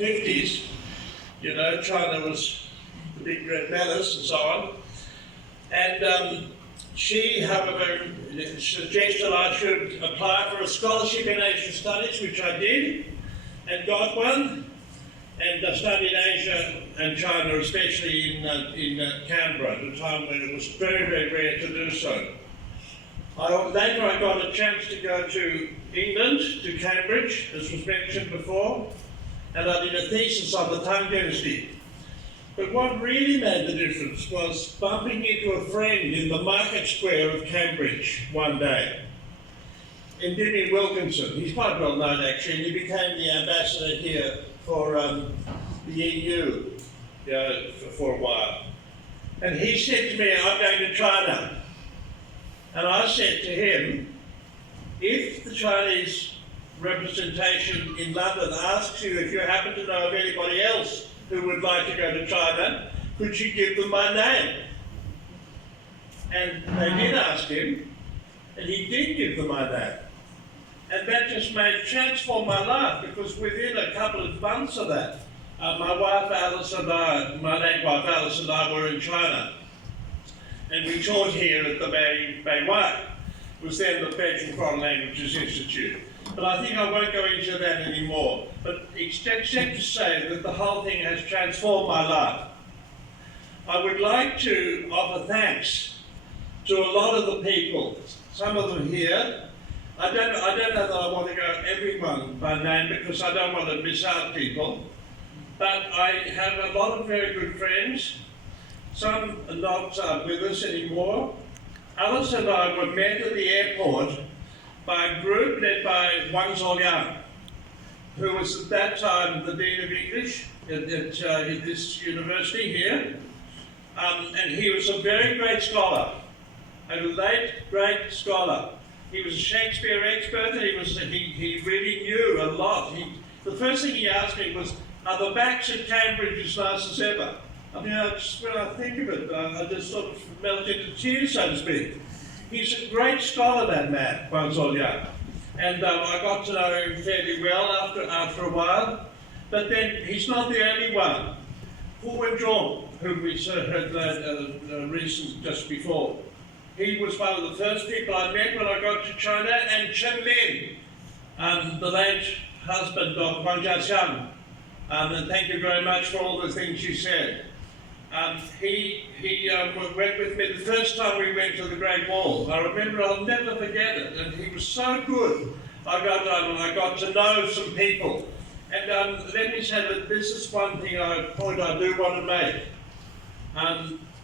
50s. You know, China was the big red menace and so on. And she, however, suggested I should apply for a scholarship in Asian Studies, which I did, and got one. And I studied Asia and China, especially in Canberra, at a time when it was very, very rare to do so. Later I got a chance to go to England, to Cambridge, as was mentioned before, and I did a thesis on the Tang Dynasty. But what really made the difference was bumping into a friend in the market square of Cambridge one day, in Jimmy Wilkinson. He's quite well known actually, and he became the ambassador here for the EU for a while. And he said to me, I'm going to China. And I said to him, if the Chinese representation in London asks you if you happen to know of anybody else who would like to go to China, could you give them my name? And they did ask him, and he did give them my name. And that just transformed my life, because within a couple of months of that, my wife Alice and I, my late wife Alice and I were in China. And we taught here at the Beihua. It was then the Belgian Foreign Languages Institute. But I think I won't go into that anymore. But except to say that the whole thing has transformed my life. I would like to offer thanks to a lot of the people, some of them here. I don't know that I want to go everyone by name because I don't want to miss out people. But I have a lot of very good friends. Some are not with us anymore. Alice and I were met at the airport by a group led by Wang Zholiang, who was at that time the Dean of English at this university here. And he was a very great scholar, a late great scholar. He was a Shakespeare expert, and he really knew a lot. The first thing he asked me was, are the backs at Cambridge as nice as ever? I mean, when I think of it, I just sort of melt into tears, so to speak. He's a great scholar, that man, Wang Zholiang. And I got to know him fairly well after a while. But then he's not the only one. Hu Wenzhong, whom we heard recent just before, he was one of the first people I met when I got to China, and Chen Lin, the late husband of Huang Jiaxiang. And thank you very much for all the things you said. He went with me the first time we went to the Great Wall. I remember, I'll never forget it, and he was so good. I got to know some people. And let me say that this is one point I do want to make.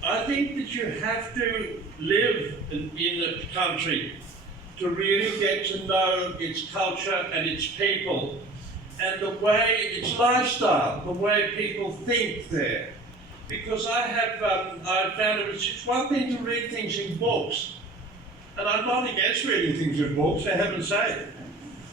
I think that you have to live in a country to really get to know its culture and its people, and the way, its lifestyle, the way people think there. Because I found it's one thing to read things in books, and I'm not against reading things in books, for heaven's sake.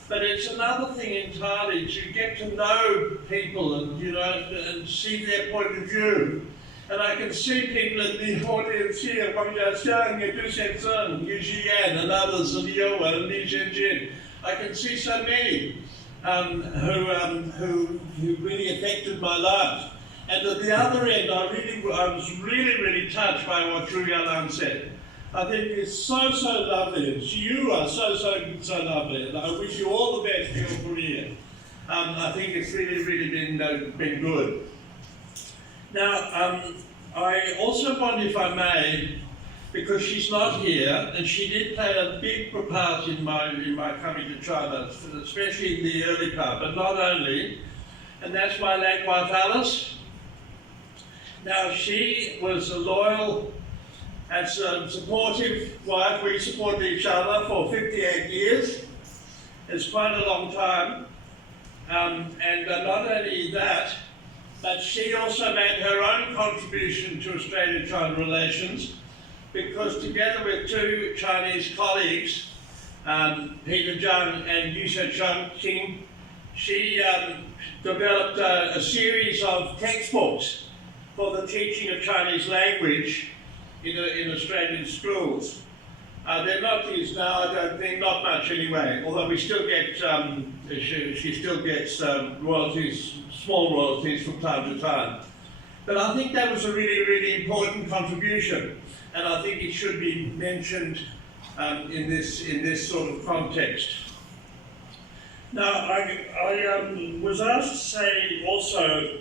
But it's another thing entirely to get to know people and see their point of view. And I can see people in the audience here, Wang Jiaxiang, Du Shenzhen, Yu Xiyan, and others, and Liu and Li Zhenjin. I can see so many who really affected my life. And at the other end, I was really touched by what Zhu Yalan said. I think it's so lovely, and you are so lovely, and I wish you all the best for your career. I think it's really been good. Now, I also wonder if I may, because she's not here, and she did play a big part in my coming to China, especially in the early part, but not only, and that's my late wife Alice. Now, she was a loyal and supportive wife. We supported each other for 58 years. It's quite a long time. And not only that, but she also made her own contribution to Australia-China relations, because together with two Chinese colleagues, Peter Zhang and Yusha Chongqing, she developed a series of textbooks for the teaching of Chinese language in Australian schools. They're not used now, I don't think, not much anyway, although we still get she still gets royalties, small royalties from time to time. But I think that was a really, really important contribution, and I think it should be mentioned in this sort of context. Now, I was asked to say also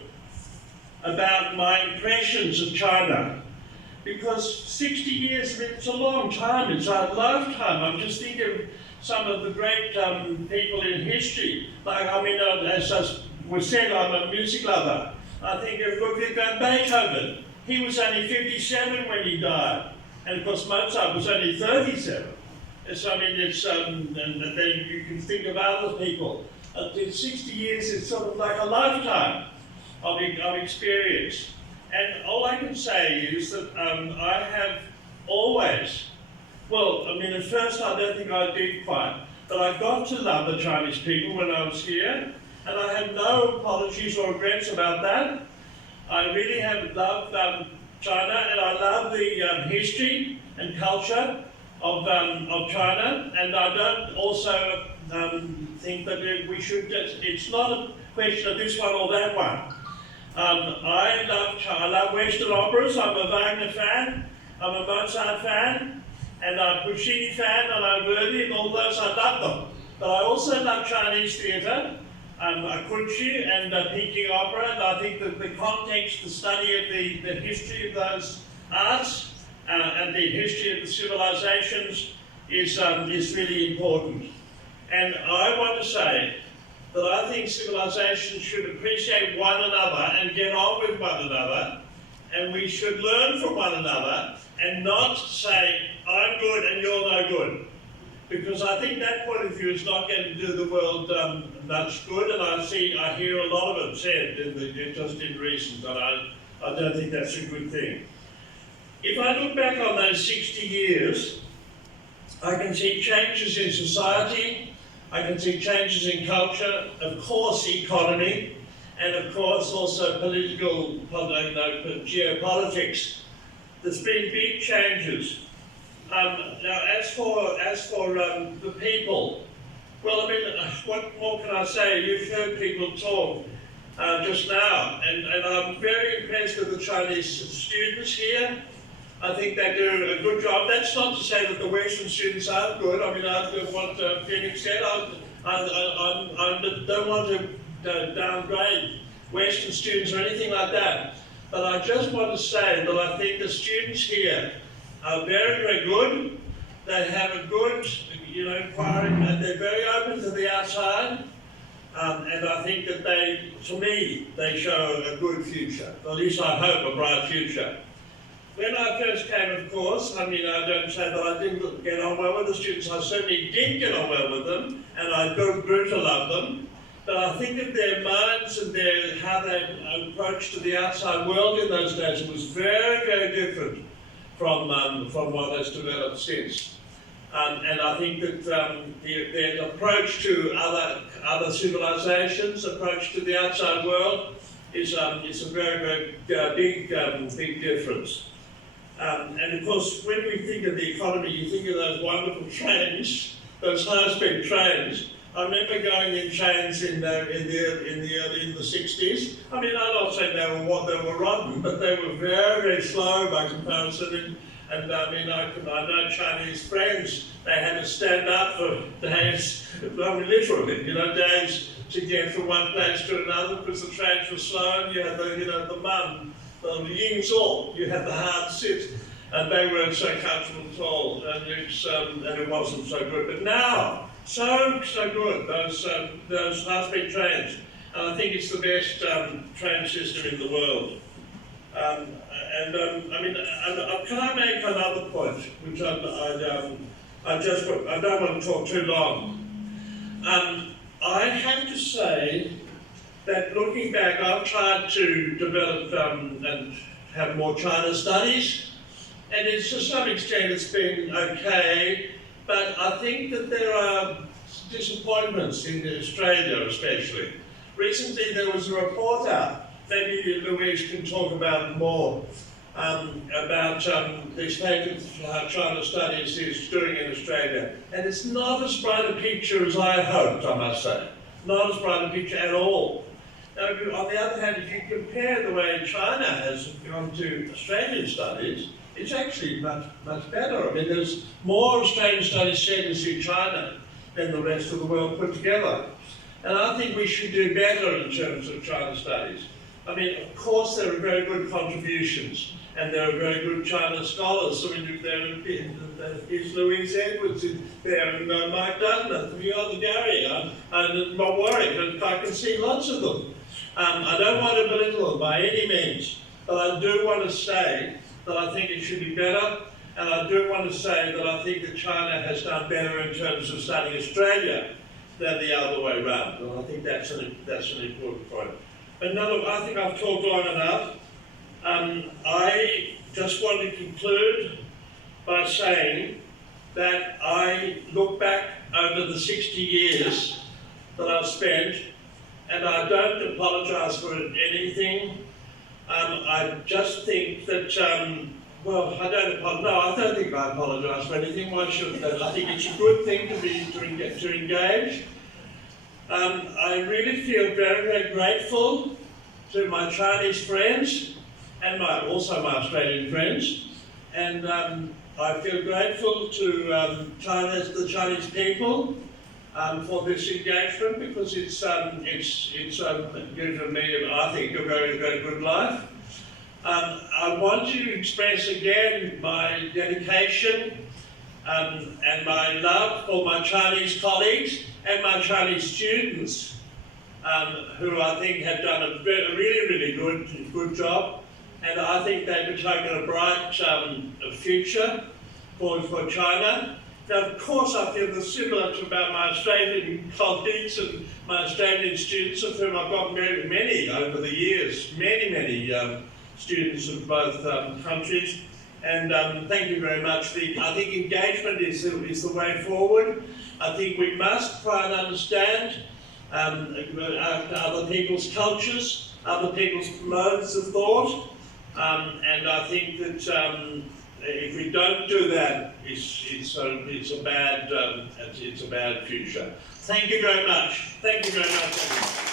about my impressions of China, because 60 years, it's a long time, it's a lifetime. I'm just thinking of some of the great people in history. Like, I mean, as was said, I'm a music lover. I think of Ludwig van Beethoven. He was only 57 when he died, and of course Mozart was only 37. So I mean, it's and then you can think of other people. In 60 years, it's sort of like a lifetime of experience. And all I can say is that I have always, well, I mean, at first I don't think I did quite, but I got to love the Chinese people when I was here, and I have no apologies or regrets about that. I really have loved China, and I love the history and culture of China, and I don't also think that we should, it's not a question of this one or that one. I love Western operas. I'm a Wagner fan, I'm a Mozart fan, and I'm a Puccini fan, and I'm Verdi, and all those, I love them. But I also love Chinese theatre, Kunchi and Peking opera, and I think that the context, the study of the history of those arts, and the history of the civilizations is really important. And I want to say that I think civilizations should appreciate one another and get on with one another, and we should learn from one another and not say, I'm good and you're no good. Because I think that point of view is not going to do the world much good, and I hear a lot of it said just in recent, and I don't think that's a good thing. If I look back on those 60 years, I can see changes in society, I can see changes in culture, of course economy, and of course also political, geopolitics. There's been big changes. Now, as for the people, well, I mean, what more can I say? You've heard people talk just now, and I'm very impressed with the Chinese students here. I think they do a good job. That's not to say that the Western students aren't good. I mean, what Phoenix said, I don't want to downgrade Western students or anything like that. But I just want to say that I think the students here are very, very good. They have a good, inquiry, and they're very open to the outside. And I think that to me, they show a good future. At least I hope a bright future. When I first came, of course, I mean, I don't say that I didn't get on well with the students. I certainly did get on well with them, and I grew to love them. But I think that their minds and how they approach to the outside world in those days, it was very, very different from what has developed since. And I think that their approach to other civilizations, approach to the outside world, is a very, very big difference. And of course, when we think of the economy, you think of those wonderful trains, those high-speed trains. I remember going in trains in the 60s. I mean, I'm not saying they were rotten, but they were very, very slow by comparison. And I mean, I know Chinese friends. They had to stand up for days, I mean, literally, days to get from one place to another because the trains were slow. And you had the yin zhou, you had the hard sit, and they weren't so comfortable at all, and it wasn't so good. But now, so good, those high-speed trains, and I think it's the best train system in the world. I mean, can I make another point, which I don't want to talk too long. I have to say that looking back, I've tried to develop and have more China studies, and to some extent it's been okay, but I think that there are disappointments in Australia especially. Recently there was a report out, maybe Louise can talk about it more, about the state of China studies is doing in Australia, and it's not as bright a picture as I hoped, I must say. not as bright a picture at all. Now, on the other hand, if you compare the way China has gone to Australian studies, it's actually much better. I mean, there's more Australian studies students in China than the rest of the world put together. And I think we should do better in terms of China studies. I mean, of course, there are very good contributions, and there are very good China scholars. So there's Louise Edwards in there, and Mike Dudner, and the other Gary, and Bob Warwick, and I can see lots of them. I don't want to belittle them by any means, but I do want to say that I think it should be better, and I do want to say that I think that China has done better in terms of studying Australia than the other way around, and I think that's an important point. I think I've talked long enough. I just want to conclude by saying that I look back over the 60 years that I've spent, and I don't apologise for anything. I just think that, I don't think I apologise for anything. Why should I? I think it's a good thing to engage. I really feel very, very grateful to my Chinese friends and also my Australian friends, and I feel grateful to the Chinese people for this engagement, because it's given me, I think, a very, very good life. I want to express again my dedication and my love for my Chinese colleagues and my Chinese students, who I think have done a really, really good job, and I think they've taken a bright future for China. Now, of course, I feel similar about my Australian colleagues and my Australian students, of whom I've got many over the years, many students of both countries. And thank you very much. I think engagement is the way forward. I think we must try and understand other people's cultures, other people's modes of thought, and I think that if we don't do that, it's a bad future. Thank you very much. Thank you very much, everyone.